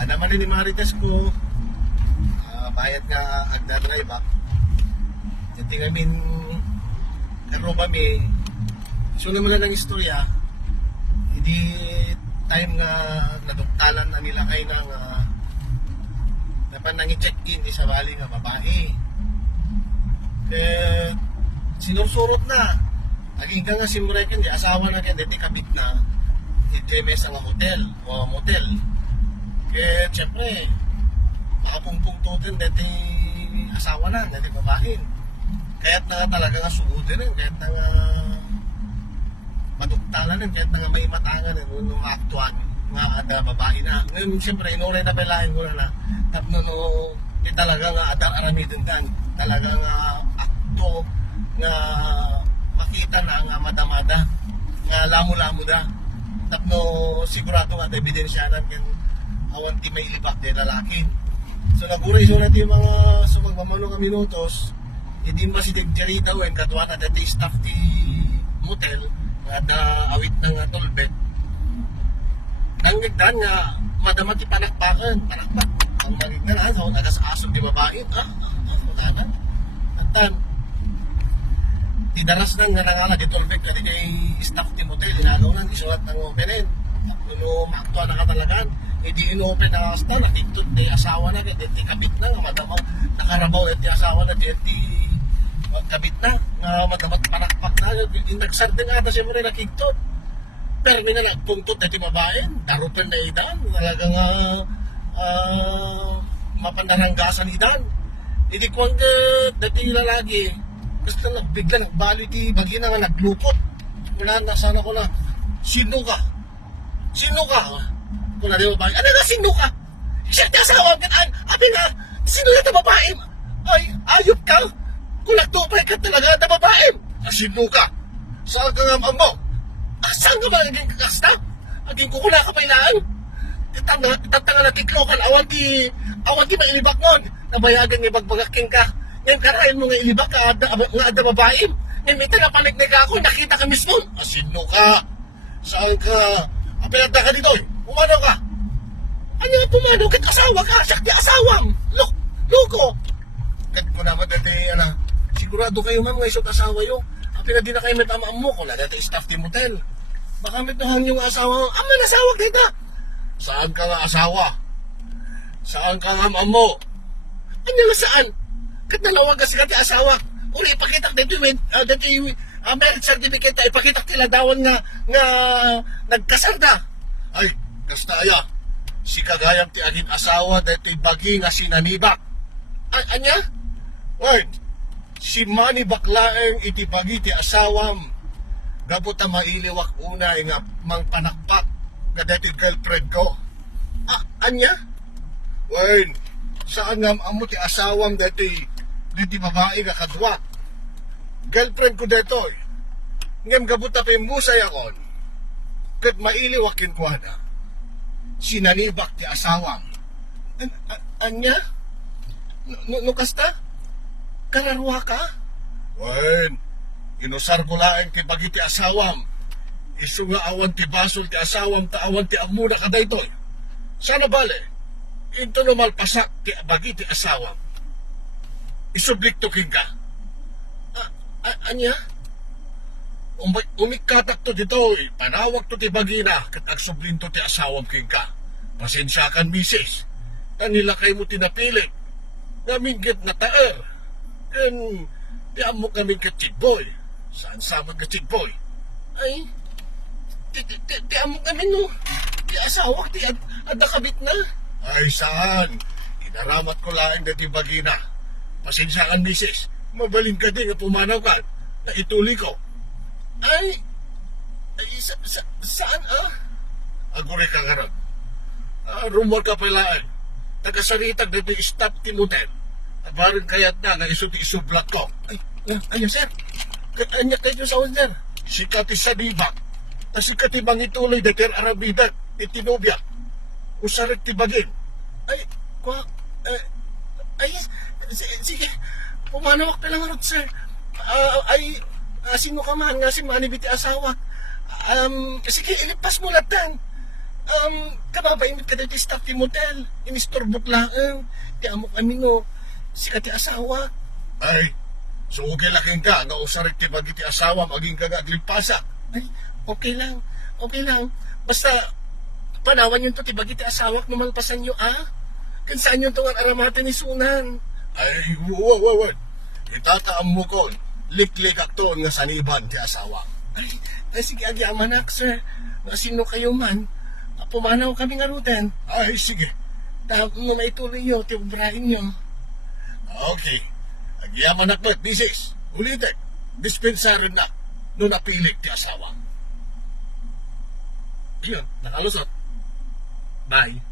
Ada man ni Marites ko, bayad nga agdadrive up. Jadi ngamin, karo kami, sunod mo lang ng istorya, hindi time nga naduktalan na nila kayo ng dapat nang i-check-in di sa bali nga babae. Kaya sinursurot na. Naging ka nga simureken, di asawa na kaya dito kabit na iti may sa hotel o motel. Kaya siyempre, makapungpung tutin dito asawa na, dito babae. Kaya't na talaga nga suudin rin, kaya't na nga maduktalan rin, kaya't na nga may matangan rin nung aktuan nga ada babae na. Ngayon siyempre, inuray na palahin ko na tapno no, di talaga nga adang aramidin dan. Talaga nga akto nga makita na nga madamada, nga lamo-lamo da. Tapno sigurado nga ebidensya na kin awan ti may ilibak din lalaki. So naguray so natin yung mga sumagmamano ka minutos, hindi masidigdiri daw yung katwa na dati staff ti motel nga da awit ng tolbet. Nangigdan nga madama ti panakpakan, panakpak. Ang magignan na, so nagasasog di babae, wala. At tinaras nang nanangala di tolbet kasi kay staff ti motel, inagaw nang isulat ng openin. Puno maktuwa na katalagan, hindi inopen na kasta, nakiktot di asawa na, di kabit na, nga madamaw, nakarabaw di asawa na, di kabit na, nga madamat panakpak na, nagsard din nga, siya mo rin nakiktot. Pero may na nagpuntot na di mabain, darutan na idan, talagang mapandaranggasan idan. Hindi ko ang dati lalagi, basta bigla nagbali di bagina nga naglupot. Wala na, sana ko na, sino ka? Sino ka? Kung na di babae, ano na sino ka? Siya di asawa, abi nga, sino na babae? Ay, ayop ka? Kung nagtupay ka talaga na babae, sino ka? Saan ka nga mo? Saan ka ba naging kakasta? Naging kukula ka pa ilaan? Tatanga na tiklokan, awan di mailibak nun. Nabayagan nga bagbagaking ka. Ngayon karayan mo nga ilibak ka, nga ada babae. Ngayon may talapanik na ka ako, nakita ka mismo. Sino ka? Saan ka? Pinagda ka dito, umano ka? Ano nga pumano? Kit asawa ka, siyak di asawang. Loko. Kat ko naman dati, sigurado kayo man, nga isot asawa yung. Pinadi na kayo may tamaam mo, kung na dati staff di motel. Baka may tahan yung asawa, man asawa kita. Saan ka nga asawa? Saan ka nga mo? Ano nga saan? Kat nalawag ka si kati asawa. Uri, ipakitak dito yung marriage certificate na ipakitak tila dawan nga nagkasar na. Ay, kasta aya. Si kagayang ti aging asawa dito yung bagi nga sinanibak. Anya? Wait. Si Manny Baklaeng iti pagi ti asawam. Gabot na mailiwak unay nga mang panakpak nga dati girlfriend ko. Anya? Wayne, saan nga amo ti asawam dati babae nga kadwa. Girlfriend ko dito. Ngam gabot na pimusay akon. Kat mailiwakin ko na. Sinanibak ti asawam. Anya? No kasta? Kararwa ka? Wen, inusar ko laeng ti bagi ti asawam. Isu nga awan ti basol ti asawam ta awan ti amuna ka daytoy. Sana bale, ito no malpasak ti bagi ti asawam. Isublikto king ka. Anya? Umikatak to ditoy, panawag to ti bagi na, kat agsublinto ti asawam king ka. Pasensya kan misis, tanila kay mo tinapilit. Naminggit na taer. And di amo kami katsigboy. Saan samad katsigboy? Ay, di amo kami no. Di asawa, di ada kabit na. Ay saan? Inaramat ko laing dati bagina. Pasensya kan misis. Mabalin ka din nga pumanaw ka. Na ituli ko. Ay saan Aguri ka garag. Rumor ka pala taga-saritag dati stop timutin. Barin kayat na isublak ko. Ay, sir. Anya kayo sa sir. Sikati sa dibak. Sikati bang ituloy deter arabidak. Itinubya. Usarit tibagin. Ay, sige. Pumanawak ka lang rin, sir. Sino ka man nga si Manny biti asawa. Sige, ilipas mo latan. Kababaimit ka dito staff ti motel. Inistorbok lang. Ti amo kami no. Si kati asawa. Ay, so okay laking ka. Nausarit ti bagi ti asawa. Maging kagagilpasa. Ay, okay lang. Okay lang. Basta, panawan yun to ti bagi ti asawa. Numalpasan nyo, Kansaan yun itong aramatan ni Sunan? Ay, wawawawad. Itataam mo ko. Liklik akto nga saniban ti asawa. Ay, sige, agi amanak, sir. Nga sino kayo man. Pumanaw kami nga ruten. Ay, sige. Tapos mo maituloy nyo, tiubrahin nyo. Okay. Agi amanak mo, bisis. Ulitin. Dispensarin na. No napilik ti asawa. Yun, nakalusot. Bye.